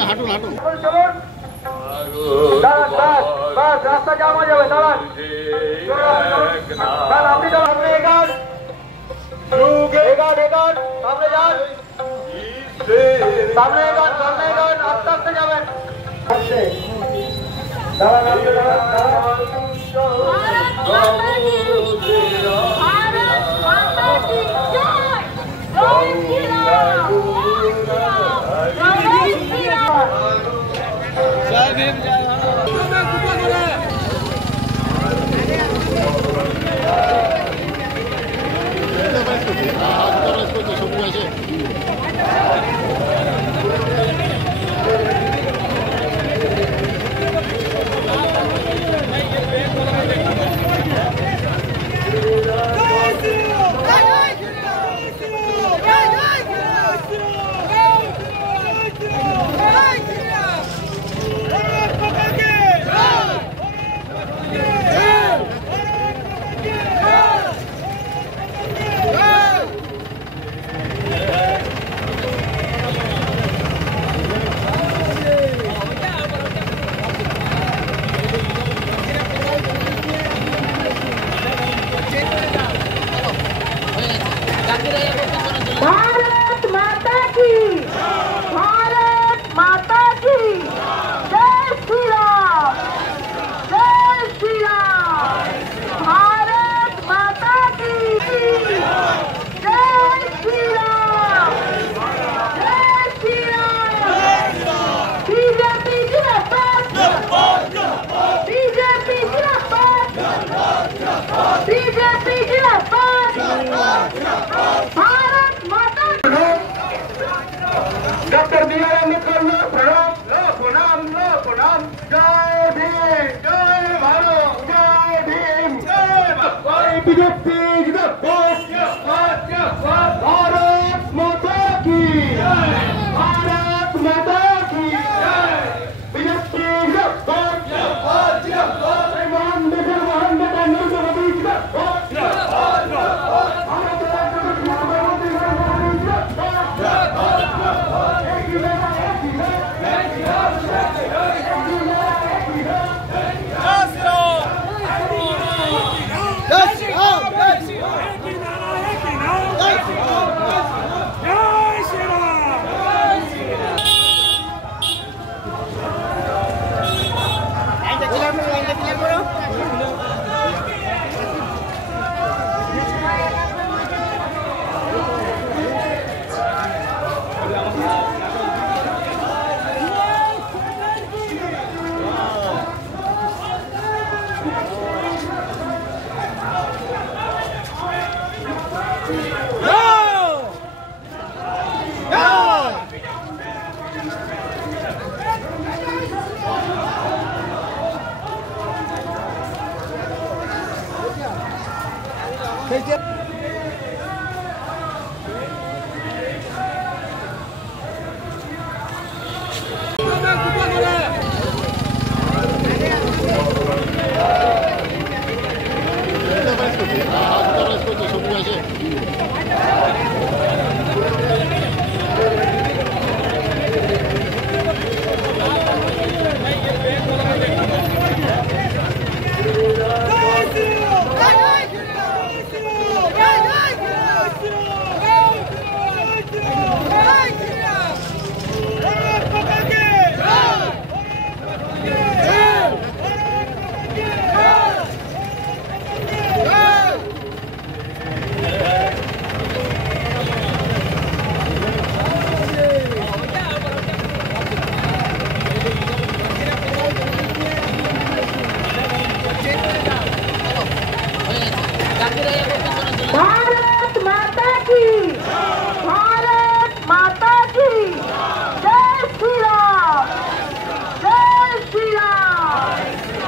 হাঁটুন হাঁটুন রাস্তা জাম হয়ে যাবে দাঁড়ান আপনি সামনে এগান সামনে যান সামনে এগান আস্তে আস্তে যাবেন দাঁড়ান আপনি डॉक्टर बी आर अम्बेडकर लो प्रणाम जय भीम जय भारत जय भीम बीजेपी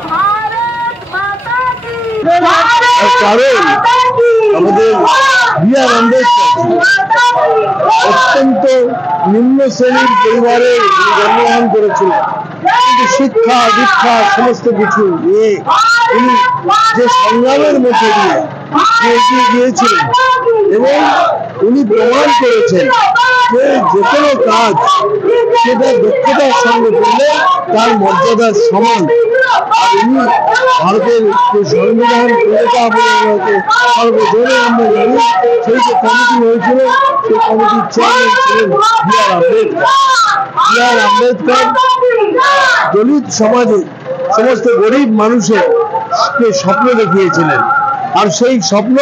भारत माता की बीजेपी निम्न श्रेणीर परिवारे जन्मग्रहण करेছিলেন কিন্তু শিক্ষা দীক্ষা সমস্ত কিছু নিয়ে তিনি যে সংগ্রামের মধ্যে দিয়ে এগিয়ে গিয়েছিলেন এবং উনি প্রমাণ করেছেন যে কোনো কাজ সেটা দক্ষতার সঙ্গে করলে তার মর্যাদার সমান। আর উনি ভারতের যে সংবিধান প্রণেতা সর্বজনে আমরা জানি, সেই যে কমিটি হয়েছিল সেই কমিটির চেয়ারম্যান ছিলেন বি.আর. আম্বেদকর। দলিত সমাজে সমস্ত গরিব মানুষের স্বপ্ন দেখিয়েছিলেন, আর সেই স্বপ্ন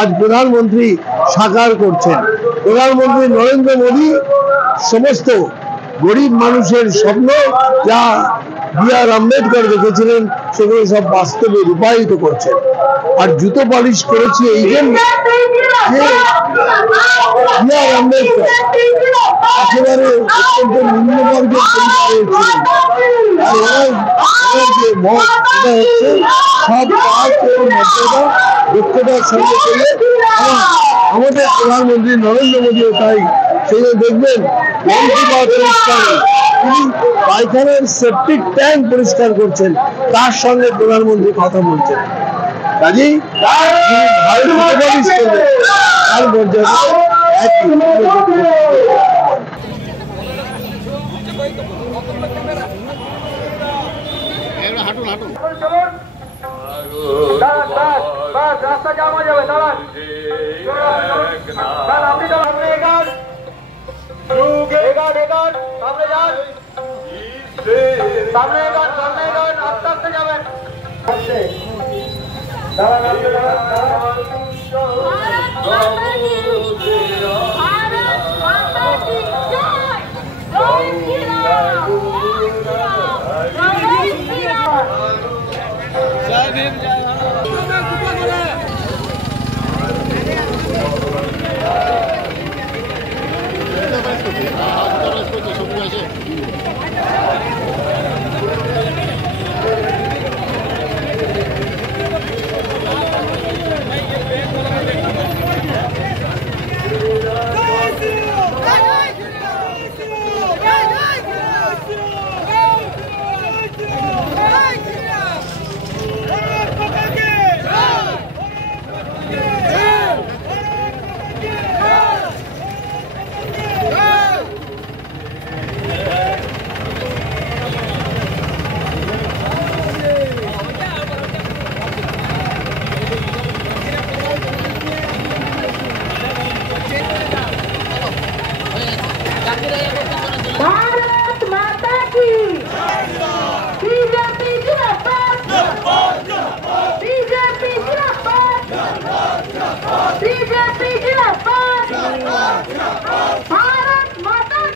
আজ প্রধানমন্ত্রী সাকার করছেন। প্রধানমন্ত্রী নরেন্দ্র মোদী সমস্ত গরিব মানুষের স্বপ্ন যা বি.আর. আম্বেদকর দেখেছিলেন সেগুলো সব বাস্তবে রূপায়িত করছেন। আর জুতো পালিশ করেছি এই জন্য যে বি.আর. আম্বেদকর একেবারে অত্যন্ত নিম্নবর্গের পরিবারের ছিলেন। আর ওনার যে মত সেটা হচ্ছে সব কাজ ও মর্যাদা দক্ষতার সঙ্গে করলে। আমাদের প্রধানমন্ত্রী নরেন্দ্র মোদীও তাই। সেই দেখবেন মন কি বাত অনুষ্ঠানে তিনি পায়খানার সেপটিক ট্যাঙ্ক পরিষ্কার করছেন, তার সঙ্গে প্রধানমন্ত্রী কথা বলছেন। কাজেই ভারত পালিশ করবে তার মর্যাদা হাঁটুন হাঁটুন। রাস্তা জামা যাবে, দাঁড়ান আপনি সামনে যান, সামনে যান, আস্তে আস্তে যাবেন। দাঁড়ান